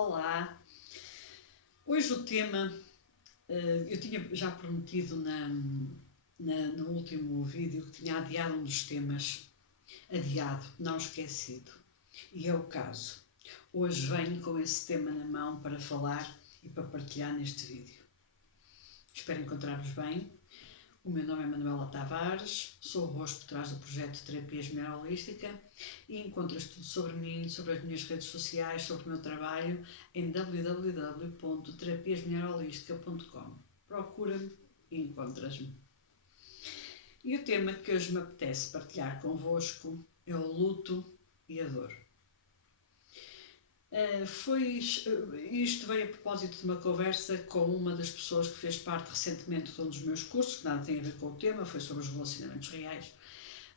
Olá! Hoje o tema, eu tinha já prometido no último vídeo que tinha adiado um dos temas, adiado, não esquecido, e é o caso. Hoje venho com esse tema na mão para falar e para partilhar neste vídeo. Espero encontrar-vos bem. O meu nome é Manuela Tavares, sou o rosto por trás do projeto Terapias Mulher Holística e encontras tudo sobre mim, sobre as minhas redes sociais, sobre o meu trabalho em www.terapiasmulherholística.com. Procura-me e encontras-me. E o tema que hoje me apetece partilhar convosco é o luto e a dor. Isto veio a propósito de uma conversa com uma das pessoas que fez parte recentemente de um dos meus cursos, que nada tem a ver com o tema, foi sobre os relacionamentos reais,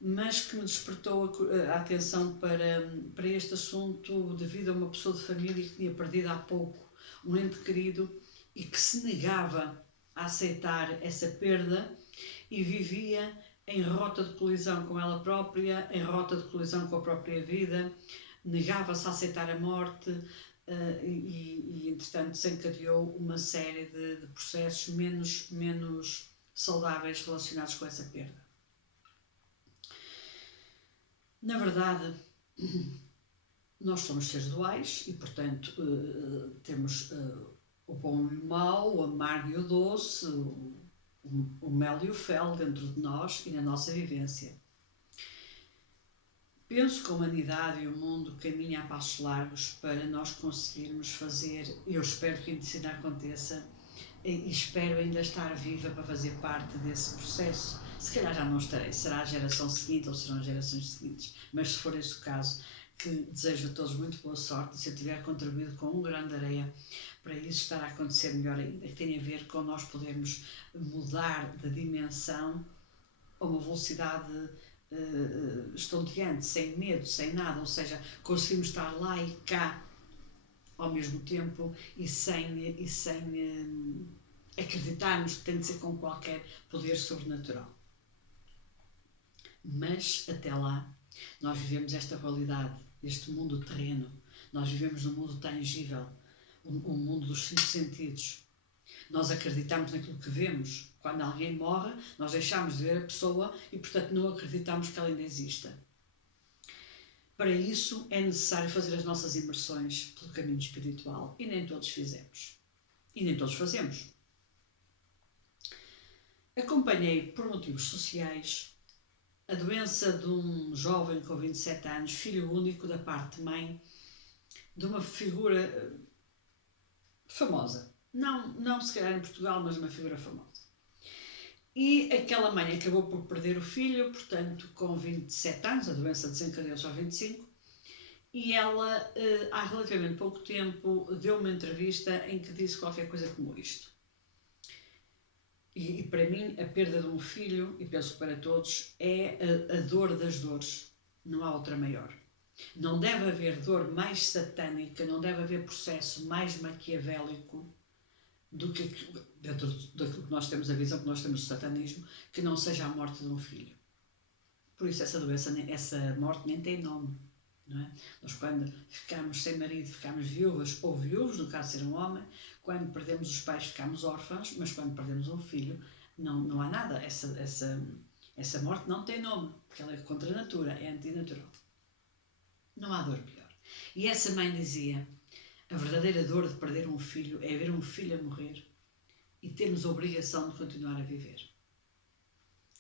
mas que me despertou a atenção para este assunto devido a uma pessoa de família que tinha perdido há pouco um ente querido e que se negava a aceitar essa perda e vivia em rota de colisão com ela própria, em rota de colisão com a própria vida, negava-se a aceitar a morte entretanto desencadeou uma série de processos menos saudáveis relacionados com essa perda. Na verdade, nós somos seres duais e, portanto, temos o bom e o mau, o amargo e o doce, o mel e o fel dentro de nós e na nossa vivência. Penso que a humanidade e o mundo caminham a passos largos para nós conseguirmos fazer, eu espero que isso ainda aconteça, e espero ainda estar viva para fazer parte desse processo. Se calhar já não estarei, será a geração seguinte ou serão as gerações seguintes, mas se for esse o caso, que desejo a todos muito boa sorte, e se eu tiver contribuído com um grão de areia para isso estar a acontecer melhor ainda, que tem a ver com nós podermos mudar de dimensão a uma velocidade estonteante, sem medo, sem nada, ou seja, conseguimos estar lá e cá ao mesmo tempo e sem acreditarmos que tem de ser com qualquer poder sobrenatural. Mas até lá nós vivemos esta realidade, este mundo terreno, nós vivemos no mundo tangível, o mundo dos 5 sentidos. Nós acreditamos naquilo que vemos. Quando alguém morre, nós deixamos de ver a pessoa e, portanto, não acreditamos que ela ainda exista. Para isso é necessário fazer as nossas imersões pelo caminho espiritual e nem todos fizemos. E nem todos fazemos. Acompanhei, por motivos sociais, a doença de um jovem com 27 anos, filho único da parte de mãe, de uma figura famosa. Não se calhar em Portugal, mas uma figura famosa. E aquela mãe acabou por perder o filho, portanto, com 27 anos, a doença desencadeou-se aos 25, e ela, há relativamente pouco tempo, deu uma entrevista em que disse qualquer coisa como isto. E para mim, a perda de um filho, e penso que para todos, é a dor das dores. Não há outra maior. Não deve haver dor mais satânica, não deve haver processo mais maquiavélico do que dentro daquilo que nós temos, a visão que nós temos do satanismo, que não seja a morte de um filho. Por isso essa doença, essa morte nem tem nome. Não é? Nós quando ficamos sem marido, ficamos viúvas ou viúvos, no caso de ser um homem, quando perdemos os pais ficamos órfãos, mas quando perdemos um filho não há nada. Essa morte não tem nome, porque ela é contra a natura, é antinatural. Não há dor pior. E essa mãe dizia: a verdadeira dor de perder um filho é ver um filho a morrer e termos a obrigação de continuar a viver.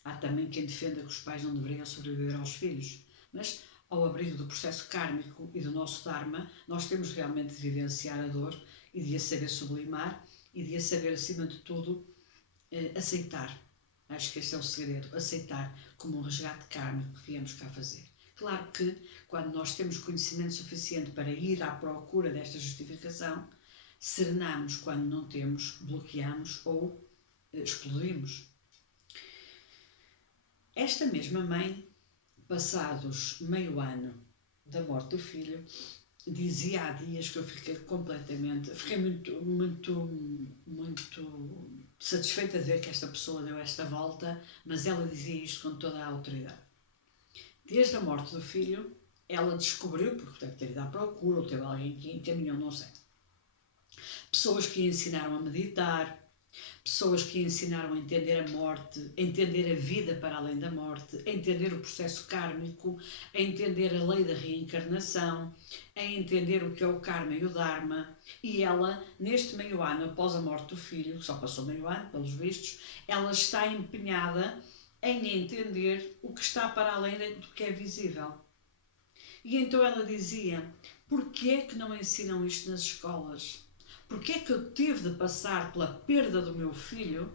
Há também quem defenda que os pais não deveriam sobreviver aos filhos, mas ao abrigo do processo kármico e do nosso Dharma, nós temos realmente de vivenciar a dor e de a saber sublimar e de a saber, acima de tudo, aceitar. Acho que este é o segredo, aceitar como um resgate kármico que viemos cá fazer. Claro que, quando nós temos conhecimento suficiente para ir à procura desta justificação, serenamos. Quando não temos, bloqueamos ou explodimos. Esta mesma mãe, passados meio ano da morte do filho, dizia há dias que eu fiquei muito satisfeita de ver que esta pessoa deu esta volta, mas ela dizia isto com toda a autoridade. Desde a morte do filho, ela descobriu, porque deve ter ido à procura, ou teve alguém que encaminhou, não sei, pessoas que ensinaram a meditar, pessoas que ensinaram a entender a morte, a entender a vida para além da morte, a entender o processo kármico, a entender a lei da reencarnação, a entender o que é o karma e o dharma. E ela, neste meio ano, após a morte do filho, que só passou meio ano, pelos vistos, ela está empenhada em entender o que está para além do que é visível. E então ela dizia: porquê é que não ensinam isto nas escolas? Porquê é que eu tive de passar pela perda do meu filho?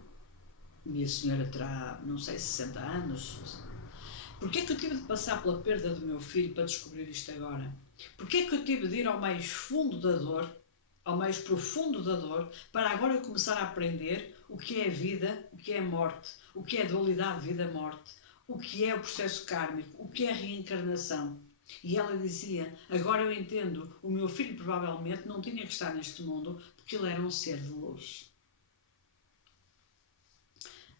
Minha senhora terá, não sei, 60 anos. Porquê é que eu tive de passar pela perda do meu filho para descobrir isto agora? Porquê é que eu tive de ir ao mais fundo da dor, ao mais profundo da dor, para agora eu começar a aprender o que é a vida, o que é a morte, o que é a dualidade vida-morte, o que é o processo kármico, o que é a reencarnação? E ela dizia: agora eu entendo, o meu filho provavelmente não tinha que estar neste mundo porque ele era um ser de luz.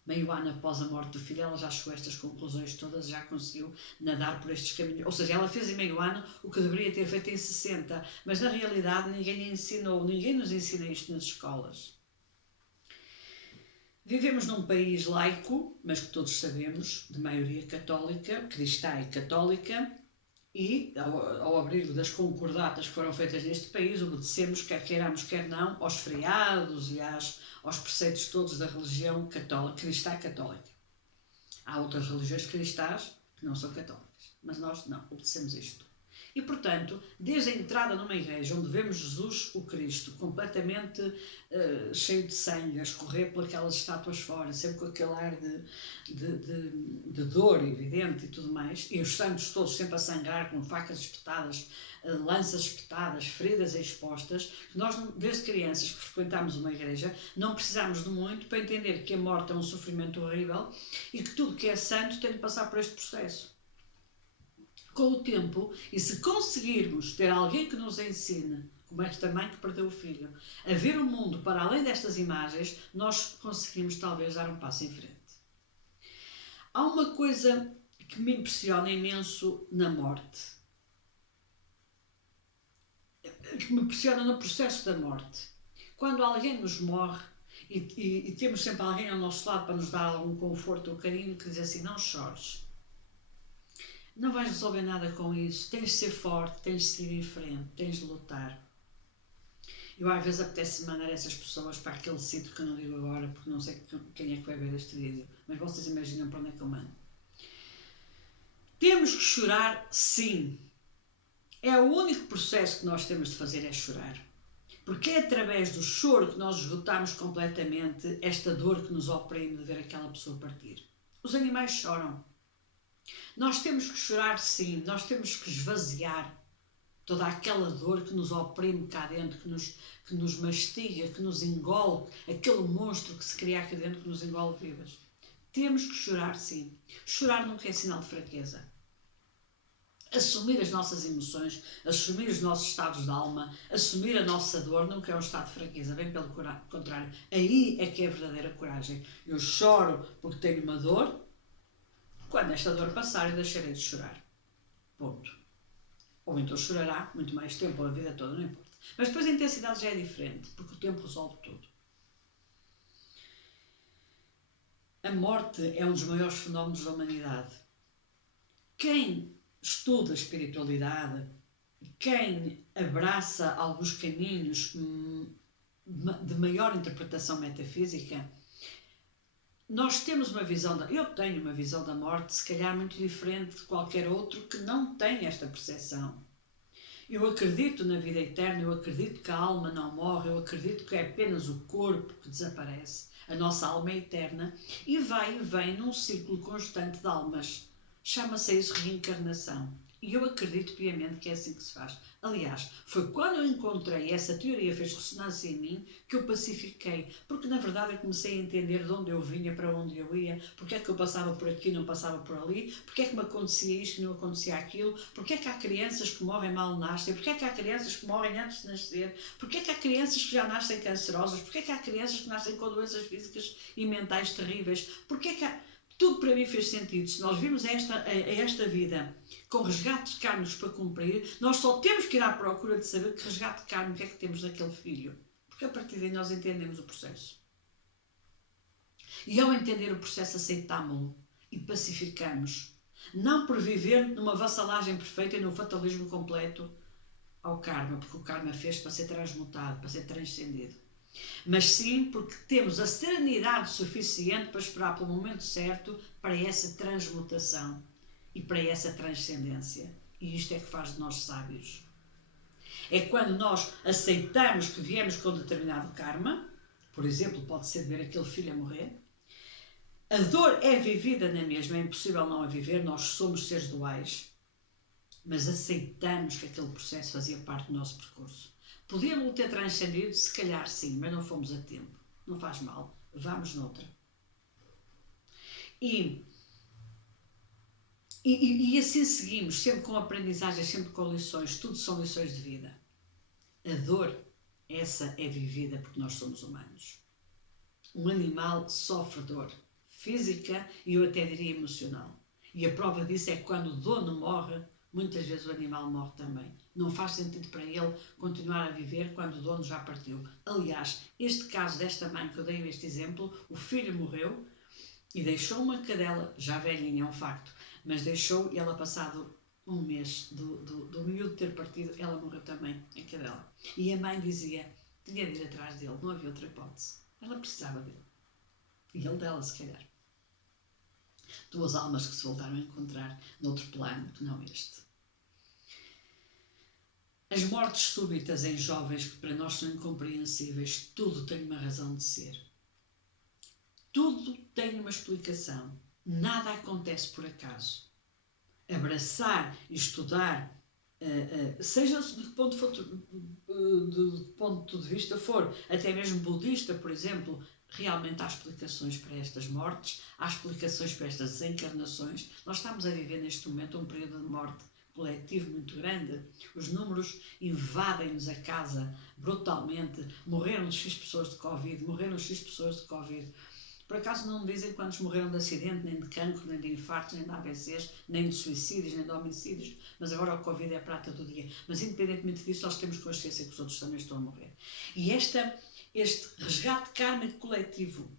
Meio ano após a morte do filho, ela já chegou a estas conclusões todas, já conseguiu nadar por estes caminhos. Ou seja, ela fez em meio ano o que deveria ter feito em 60, mas na realidade ninguém ensinou, ninguém nos ensina isto nas escolas. Vivemos num país laico, mas que todos sabemos, de maioria católica, cristã e católica, e, ao abrigo das concordatas que foram feitas neste país, obedecemos, quer queiramos, quer não, aos feriados e aos preceitos todos da religião católica, cristã católica. Há outras religiões cristãs que não são católicas, mas nós não, obedecemos isto. E, portanto, desde a entrada numa igreja onde vemos Jesus, o Cristo, completamente cheio de sangue, a escorrer por aquelas estátuas fora, sempre com aquele ar de dor evidente e tudo mais, e os santos todos sempre a sangrar com facas espetadas, lanças espetadas, feridas expostas, nós, desde crianças que frequentámos uma igreja, não precisamos de muito para entender que a morte é um sofrimento horrível e que tudo que é santo tem de passar por este processo. Com o tempo, e se conseguirmos ter alguém que nos ensine, como esta mãe que perdeu o filho, a ver o mundo para além destas imagens, nós conseguimos talvez dar um passo em frente. Há uma coisa que me impressiona imenso na morte, que me impressiona no processo da morte. Quando alguém nos morre, e temos sempre alguém ao nosso lado para nos dar algum conforto ou carinho, que diz assim: não chores. Não vais resolver nada com isso, tens de ser forte, tens de seguir em frente, tens de lutar. Eu às vezes apetece mandar essas pessoas para aquele sítio que eu não digo agora, porque não sei quem é que vai ver este vídeo, mas vocês imaginam para onde é que eu mando. Temos que chorar, sim. É o único processo que nós temos de fazer, é chorar. Porque é através do choro que nós esgotamos completamente esta dor que nos oprime de ver aquela pessoa partir. Os animais choram. Nós temos que chorar, sim, nós temos que esvaziar toda aquela dor que nos oprime cá dentro, que nos mastiga, que nos engole, aquele monstro que se cria aqui dentro que nos engole vivas. Temos que chorar, sim. Chorar nunca é sinal de fraqueza. Assumir as nossas emoções, assumir os nossos estados de alma, assumir a nossa dor nunca é um estado de fraqueza, bem pelo contrário. Aí é que é a verdadeira coragem. Eu choro porque tenho uma dor. Quando esta dor passar, eu deixarei de chorar. Ponto. Ou então chorará muito mais tempo, a vida toda, não importa. Mas depois a intensidade já é diferente, porque o tempo resolve tudo. A morte é um dos maiores fenómenos da humanidade. Quem estuda a espiritualidade, quem abraça alguns caminhos de maior interpretação metafísica, nós temos uma visão, eu tenho uma visão da morte, se calhar muito diferente de qualquer outro que não tem esta percepção. Eu acredito na vida eterna, eu acredito que a alma não morre, eu acredito que é apenas o corpo que desaparece. A nossa alma é eterna e vai e vem num círculo constante de almas. Chama-se isso reencarnação. E eu acredito piamente que é assim que se faz. Aliás, foi quando eu encontrei essa teoria, fez ressonância em mim, que eu pacifiquei. Porque na verdade eu comecei a entender de onde eu vinha, para onde eu ia, porque é que eu passava por aqui e não passava por ali, porque é que me acontecia isto e não acontecia aquilo, porque é que há crianças que morrem mal nascem, porque é que há crianças que morrem antes de nascer, porque é que há crianças que já nascem cancerosas, porque é que há crianças que nascem com doenças físicas e mentais terríveis, porque é que há... Tudo para mim fez sentido. Se nós vimos esta vida com resgates kármicos para cumprir, nós só temos que ir à procura de saber que resgate kármico é que temos daquele filho. Porque a partir daí nós entendemos o processo. E ao entender o processo aceitámo-lo e pacificamos. Não por viver numa vassalagem perfeita e no fatalismo completo ao karma, porque o karma fez para ser transmutado, para ser transcendido. Mas sim porque temos a serenidade suficiente para esperar pelo momento certo para essa transmutação e para essa transcendência. E isto é que faz de nós sábios. É quando nós aceitamos que viemos com determinado karma, por exemplo, pode ser ver aquele filho a morrer. A dor é vivida na mesma, é impossível não a viver, nós somos seres duais, mas aceitamos que aquele processo fazia parte do nosso percurso. Podíamos ter transcendido? Se calhar sim, mas não fomos a tempo. Não faz mal, vamos noutra. E assim seguimos, sempre com aprendizagem, sempre com lições, tudo são lições de vida. A dor, essa é vivida porque nós somos humanos. Um animal sofre dor física e eu até diria emocional. E a prova disso é que quando o dono morre, muitas vezes o animal morre também. Não faz sentido para ele continuar a viver quando o dono já partiu. Aliás, este caso desta mãe que eu dei este exemplo, o filho morreu e deixou uma cadela, já velhinha, é um facto, mas deixou e ela passado um mês do miúdo ter partido, ela morreu também, a cadela. E a mãe dizia, tinha de ir atrás dele, não havia outra hipótese. Ela precisava dele. E ele dela, se calhar. Duas almas que se voltaram a encontrar noutro plano que não este. As mortes súbitas em jovens que para nós são incompreensíveis, tudo tem uma razão de ser. Tudo tem uma explicação. Nada acontece por acaso. Abraçar e estudar, seja de que ponto de vista for, até mesmo budista, por exemplo, realmente há explicações para estas mortes, há explicações para estas desencarnações. Nós estamos a viver neste momento um período de morte coletivo muito grande. Os números invadem-nos a casa brutalmente. Morreram X pessoas de Covid, morreram X pessoas de Covid. Por acaso não me dizem quantos morreram de acidente, nem de cancro, nem de infartos, nem de AVCs, nem de suicídios, nem de homicídios, mas agora o Covid é a prata do dia. Mas independentemente disso, nós temos consciência que os outros também estão a morrer. E este resgate kármico coletivo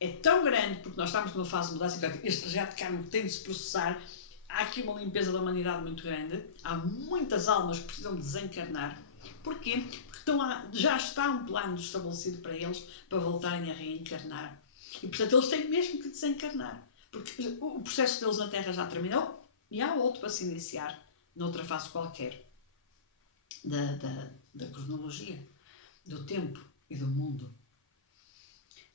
é tão grande, porque nós estamos numa fase de mudança, este resgate kármico tem de se processar. Há aqui uma limpeza da humanidade muito grande, há muitas almas que precisam desencarnar. Porquê? Porque já está um plano estabelecido para eles para voltarem a reencarnar. E portanto eles têm mesmo que desencarnar, porque o processo deles na Terra já terminou e há outro para se iniciar noutra fase qualquer da cronologia, do tempo e do mundo.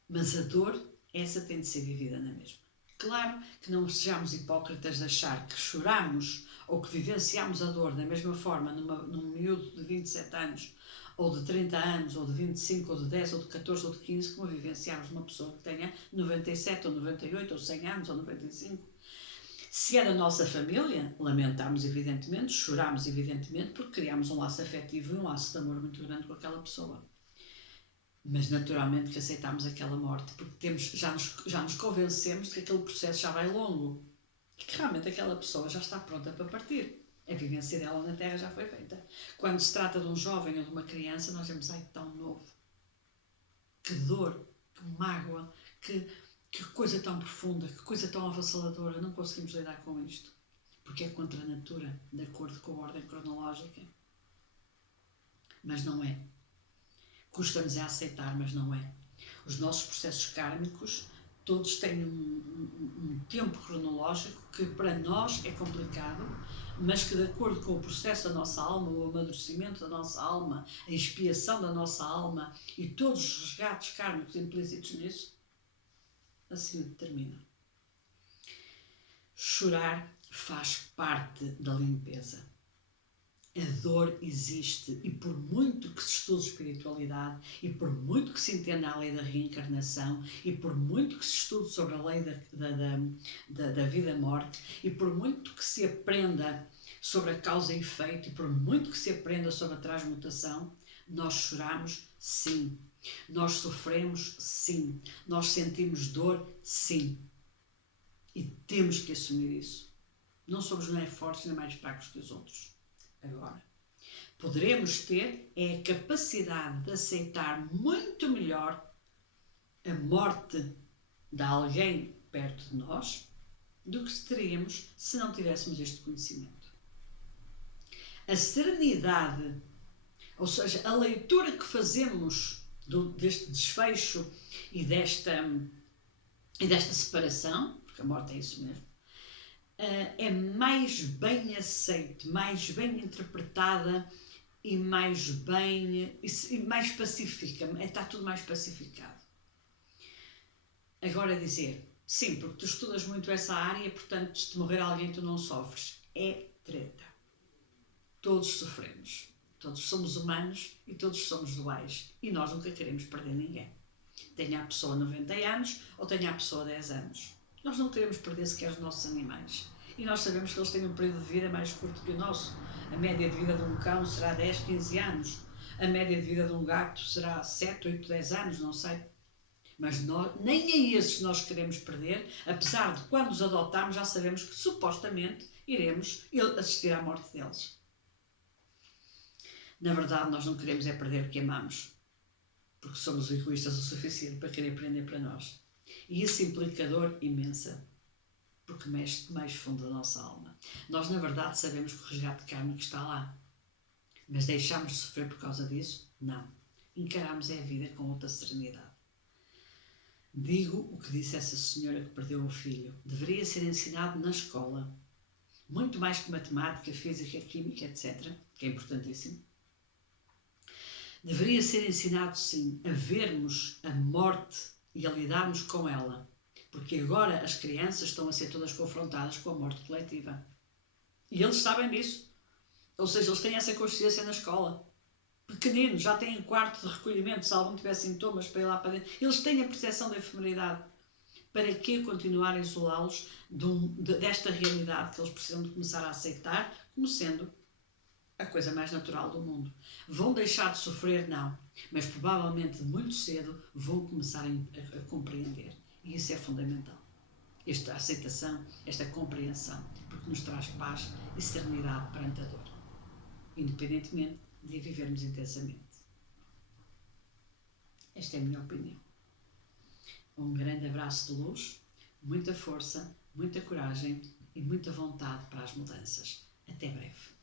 Mas a dor, essa tem de ser vivida na mesma. Claro que não sejamos hipócritas de achar que choramos ou que vivenciamos a dor da mesma forma num miúdo de 27 anos, ou de 30 anos, ou de 25, ou de 10, ou de 14, ou de 15, como vivenciamos uma pessoa que tenha 97, ou 98, ou 100 anos, ou 95. Se é da nossa família, lamentamos evidentemente, choramos evidentemente, porque criamos um laço afetivo e um laço de amor muito grande com aquela pessoa. Mas naturalmente que aceitamos aquela morte, porque já nos convencemos de que aquele processo já vai longo e que realmente aquela pessoa já está pronta para partir. A vivência dela na Terra já foi feita. Quando se trata de um jovem ou de uma criança, nós vemos, ai, tão novo. Que dor, que mágoa, que coisa tão profunda, que coisa tão avassaladora. Não conseguimos lidar com isto. Porque é contra a natura, de acordo com a ordem cronológica. Mas não é. Custa-nos a aceitar, mas não é. Os nossos processos kármicos, todos têm um tempo cronológico que para nós é complicado, mas que de acordo com o processo da nossa alma, o amadurecimento da nossa alma, a expiação da nossa alma e todos os resgates kármicos implícitos nisso, assim o determinam. Chorar faz parte da limpeza. A dor existe e por muito que se estude espiritualidade e por muito que se entenda a lei da reencarnação e por muito que se estude sobre a lei da vida-morte e por muito que se aprenda sobre a causa e efeito e por muito que se aprenda sobre a transmutação, nós choramos, sim. Nós sofremos, sim. Nós sentimos dor, sim. E temos que assumir isso. Não somos nem fortes nem mais fracos que os outros. Agora, poderemos ter é a capacidade de aceitar muito melhor a morte de alguém perto de nós do que teríamos se não tivéssemos este conhecimento. A serenidade, ou seja, a leitura que fazemos deste desfecho e desta separação, porque a morte é isso mesmo, é mais bem aceite, mais bem interpretada e mais pacífica, está tudo mais pacificado. Agora dizer, sim, porque tu estudas muito essa área, portanto, se te morrer alguém tu não sofres. É treta. Todos sofremos. Todos somos humanos e todos somos duais. E nós nunca queremos perder ninguém. Tenha a pessoa 90 anos ou tenha a pessoa 10 anos. Nós não queremos perder sequer os nossos animais. E nós sabemos que eles têm um período de vida mais curto que o nosso. A média de vida de um cão será 10, 15 anos. A média de vida de um gato será 7, 8, 10 anos, não sei. Mas nem a esses nós queremos perder, apesar de quando os adotarmos já sabemos que supostamente iremos assistir à morte deles. Na verdade, nós não queremos é perder o que amamos, porque somos egoístas o suficiente para querer prender para nós. E isso implica dor imensa, porque mexe mais fundo da nossa alma. Nós, na verdade, sabemos que o resgate kármico está lá, mas deixamos de sofrer por causa disso? Não. Encaramos a vida com outra serenidade. Digo o que disse essa senhora que perdeu o filho. Deveria ser ensinado na escola. Muito mais que matemática, física, química, etc., que é importantíssimo. Deveria ser ensinado, sim, a vermos a morte e a lidarmos com ela. Porque agora as crianças estão a ser todas confrontadas com a morte coletiva. E eles sabem disso. Ou seja, eles têm essa consciência na escola. Pequeninos, já têm quarto de recolhimento, se algum tiver sintomas para ir lá para dentro. Eles têm a percepção da efemeridade. Para que continuar a isolá-los desta realidade que eles precisam de começar a aceitar como sendo a coisa mais natural do mundo? Vão deixar de sofrer? Não. Mas provavelmente muito cedo vão começar a compreender. E isso é fundamental. Esta aceitação, esta compreensão, porque nos traz paz e serenidade perante a dor. Independentemente de vivermos intensamente. Esta é a minha opinião. Um grande abraço de luz, muita força, muita coragem e muita vontade para as mudanças. Até breve.